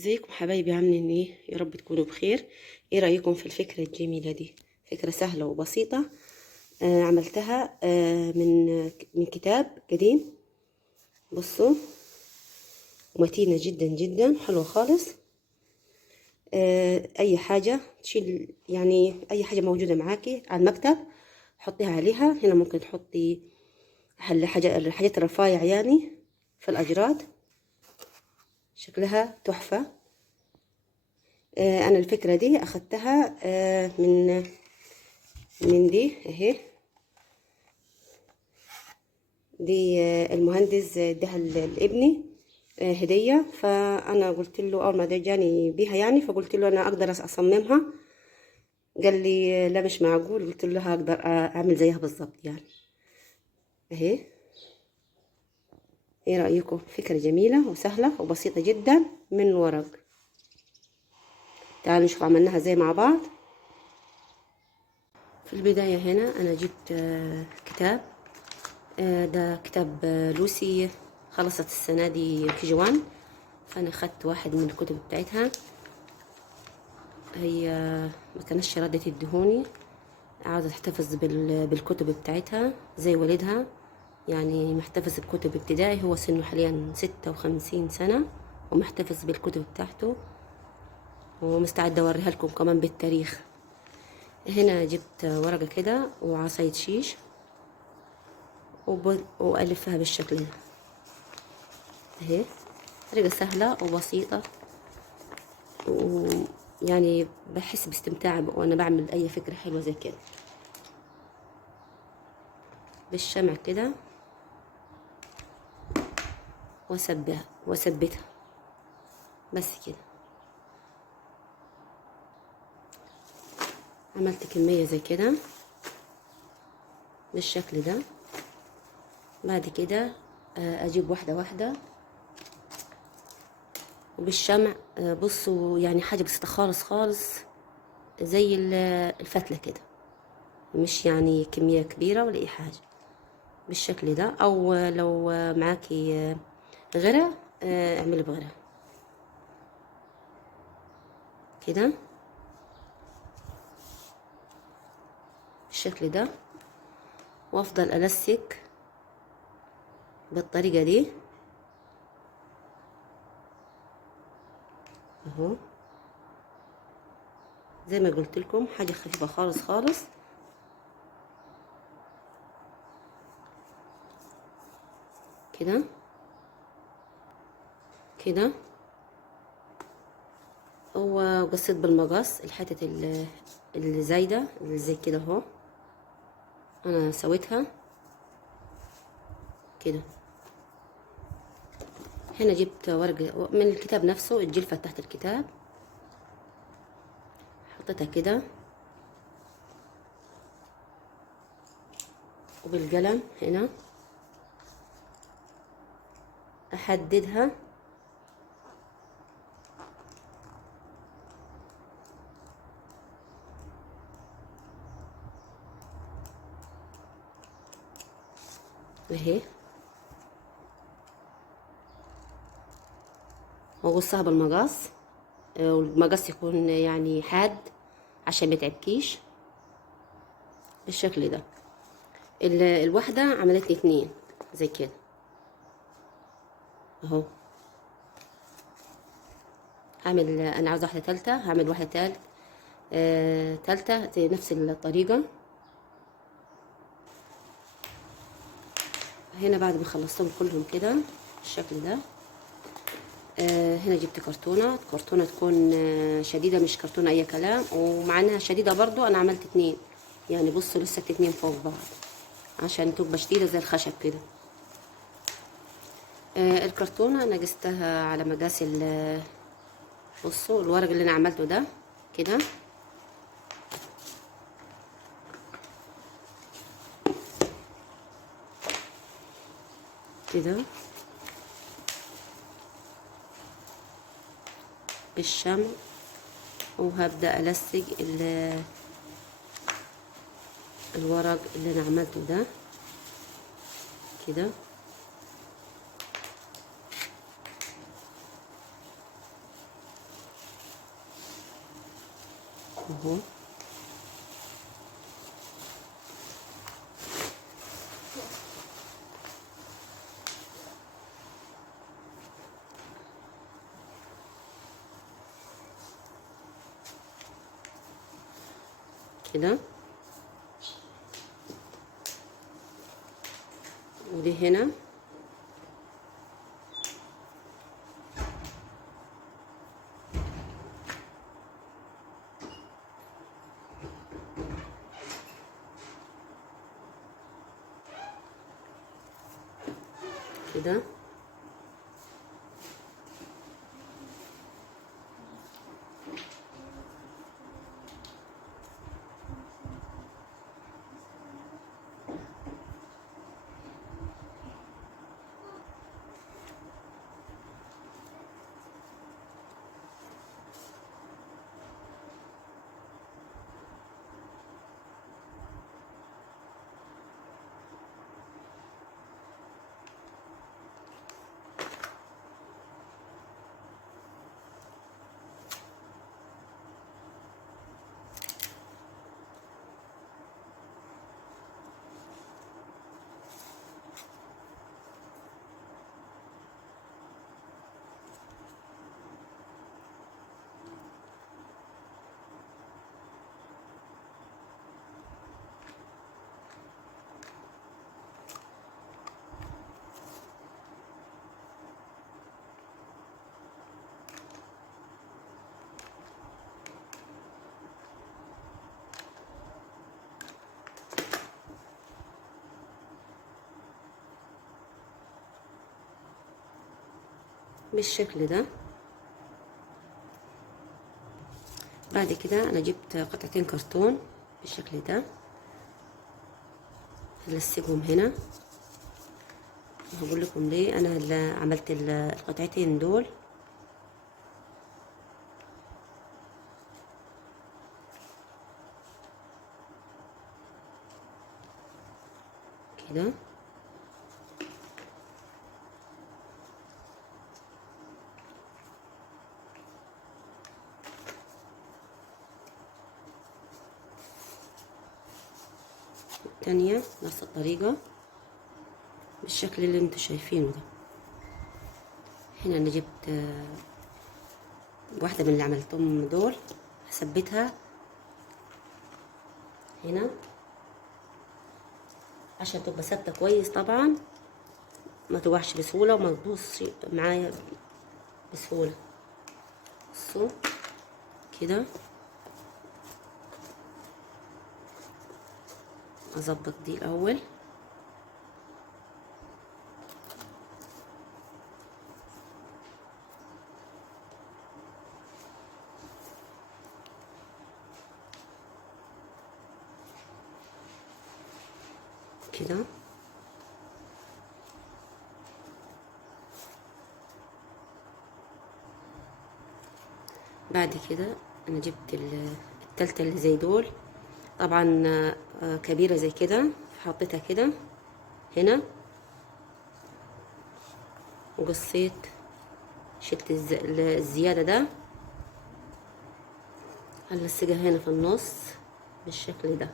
ازيكم حبايبي؟ عاملين ايه؟ يا رب تكونوا بخير. ايه رأيكم في الفكرة الجميلة دي؟ فكرة سهلة وبسيطة. عملتها من كتاب قديم. بصوا، ومتينة جدا جدا، حلوة خالص. اي حاجة تشيل، يعني اي حاجة موجودة معاكي على المكتب حطيها عليها. هنا ممكن تحطي الحاجات الرفايع يعني في الأجراد. شكلها تحفة. انا الفكرة دي اخدتها من دي اهي. دي المهندس اداها لابني هدية. فانا قلت له اول ما ده جاني بيها يعني، فقلت له انا اقدر اصممها. قال لي لا مش معقول. قلت له هقدر اعمل زيها بالظبط يعني اهي. ايه رأيكم؟ فكرة جميلة وسهلة وبسيطة جدا من ورق. تعالوا نشوف عملناها زي مع بعض. في البداية هنا انا جبت كتاب. ده كتاب لوسي، خلصت السنة دي KG1. فأنا خدت واحد من الكتب بتاعتها. هي ما كانش راضية تدهوني، عاوزة تحتفظ بالكتب بتاعتها زي والدها، يعني محتفظ بكتب ابتدائي. هو سنه حاليا 56 سنة ومحتفظ بالكتب بتاعته، ومستعدة أوريها لكم كمان بالتاريخ. هنا جبت ورقة كده وعصاية شيش وألفها بالشكل ده اهي. طريقة سهلة وبسيطة، ويعني بحس باستمتاع وانا بعمل اي فكرة حلوة زي كده. بالشمع كده واثبتها بس كده. عملت كمية زي كده بالشكل ده. بعد كده اجيب واحدة واحدة وبالشمع. بصوا يعني حاجة بسيطة خالص خالص، زي الفتلة كده، مش يعني كمية كبيرة ولا اي حاجة. بالشكل ده، او لو معاكي غيرة اعملي بغيرها كده بالشكل ده. وافضل السك بالطريقة دي اهو. زي ما قلت لكم حاجة خفيفة خالص خالص كده كده. وقصيت بالمقص الحتة اللي زايدة اللي زي كده اهو. انا سويتها كده. هنا جبت ورقة من الكتاب نفسه، الجلفة تحت الكتاب، حطيتها كده وبالقلم هنا احددها اهي، واقصها بالمقص. والمقص يكون يعني حاد عشان ما يتعبكيش بالشكل ده. الواحدة عملت لي 2 زي كده اهو. هعمل، انا عاوزة واحدة تالتة، هعمل واحدة تالتة زي نفس الطريقة. هنا بعد ما خلصتهم كلهم كده بالشكل ده. هنا جبت كرتونة تكون شديدة، مش كرتونة اي كلام، ومعناها شديدة برضو. انا عملت 2 يعني، بصوا لسه 2 فوق بعض عشان تبقى شديدة زي الخشب كده. الكرتونة انا قستها على مقاس بصوا الورق اللي انا عملته ده كده كده بالشمع. وهبدأ ألصق الورق اللي انا عملته ده كده. اهو. كده، ودي هنا كده. بالشكل ده. بعد كده انا جبت قطعتين كرتون بالشكل ده، هلصقهم هنا. هقول لكم ليه انا اللي عملت القطعتين دول. كده التانية نفس الطريقة بالشكل اللي انتوا شايفينه ده. هنا انا جبت واحدة من اللي عملتهم دول، هثبتها هنا عشان تبقى ثابتة كويس طبعا، ما توقعش بسهولة وما تبوظش معايا بسهولة. بصوا كده، اظبط دي الاول. كده بعد كده انا جبت التالتة اللي زي دول، طبعا كبيرة زي كده، حطيتها كده هنا وقصيت، شلت الزيادة ده، هلصقها هنا في النص بالشكل ده.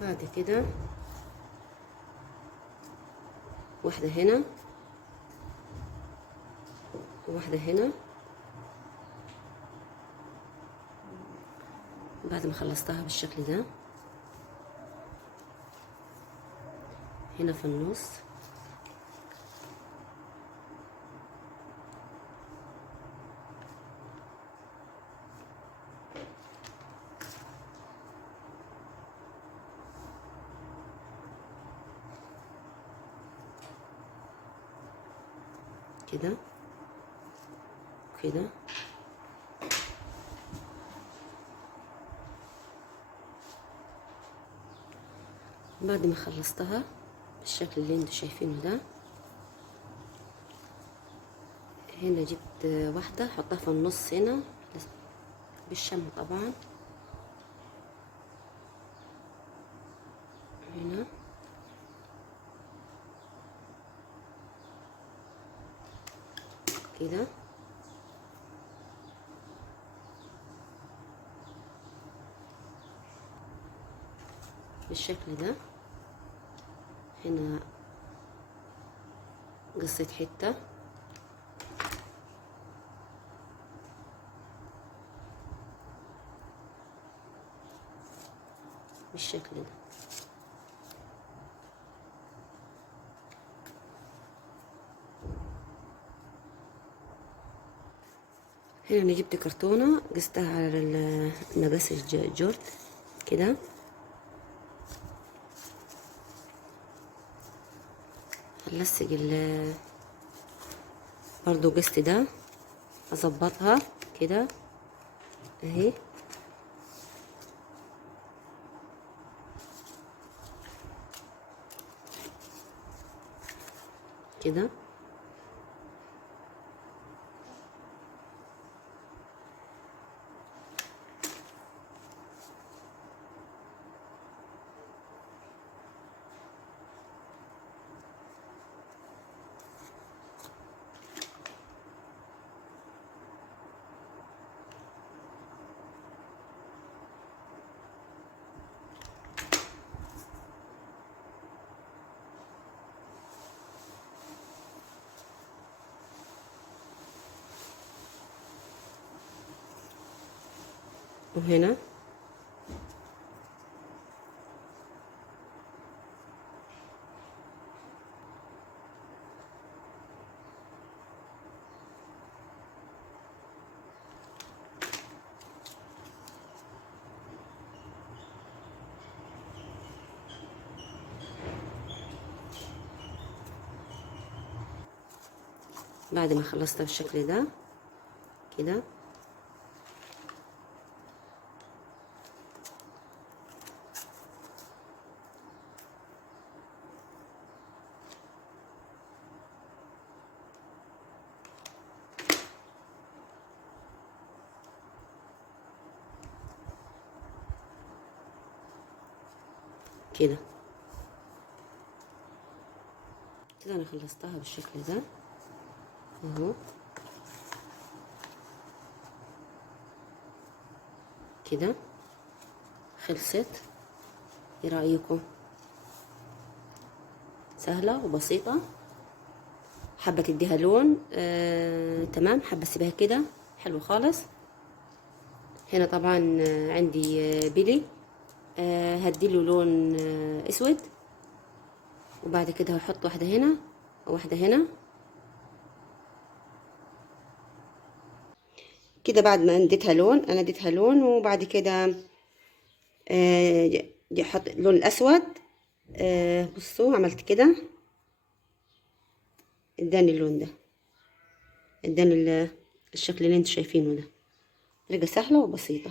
بعد كده واحدة هنا وواحدة هنا. بعد ما خلصتها بالشكل ده هنا في النص، كده كده. بعد ما خلصتها بالشكل اللي انتوا شايفينه ده، هنا جبت واحدة احطها في النص هنا بالشمع طبعا، هنا كده. بالشكل ده. هنا قصيت حتة بالشكل ده. هنا انا جبت كرتونة قستها على المقاس الجورد كده. هنلصق برضو قست ده، اظبطها كده اهي كده. وهنا بعد ما خلصت بالشكل ده كده. كده كده انا خلصتها بالشكل ده اهو كده. خلصت. ايه رأيكم؟ سهلة وبسيطة. حابة تديها لون تمام، حابة اسيبها كده حلو خالص. هنا طبعا عندي بيلي، هديله لون اسود، وبعد كده هحط واحدة هنا وواحدة هنا كده. بعد ما اديتها لون، انا اديتها لون وبعد كده احط اللون الاسود. بصوا عملت كده، اداني اللون ده، اداني الشكل اللي انتوا شايفينه ده. طريقة سهلة وبسيطة.